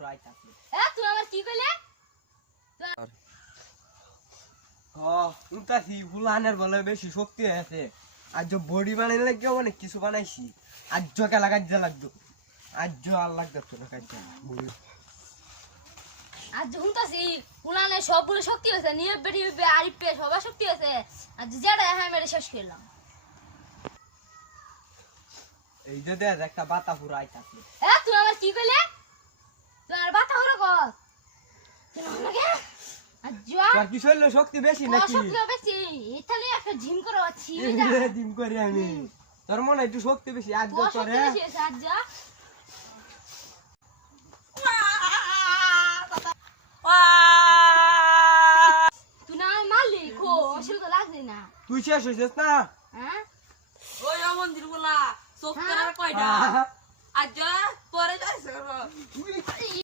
ফুরাইতাছে তুই আমার কি কইলে উনতাছি ফুলানের বলে বেশি শক্তি আছে আর যে বডি বানাইলে লাগে অনেক কিছু বানাইছি আজ খেলা কাজে লাগতো আজ আর লাগতো না কাজে আজ হুনতাছি উনানে সবগুলো শক্তি আছে নিয়ে বেরি আরিপে সবার শক্তি আছে আজ যেটা হ্যাঁ মেরে শেষ করলাম এই যে দেখ একটা বাতা ফুরাইতাছে তুই আমার কি কইলে তুই আর বাতা হলো কর তুই আমাকে আজ তোর কি শরীরে শক্তি বেশি নাকি শক্তি বেশি ইতালি একটা জিম করে আছি জিম করি আমি তোর মনে একটু শক্তি বেশি আজ তোরে আজ যা তুই না মারলি খো অসুল তো লাগছে না তুই শেষ হইছিস না হ্যাঁ ওই মন্দির গুলা চোখ করার কয়টা আজ পরে যাইছে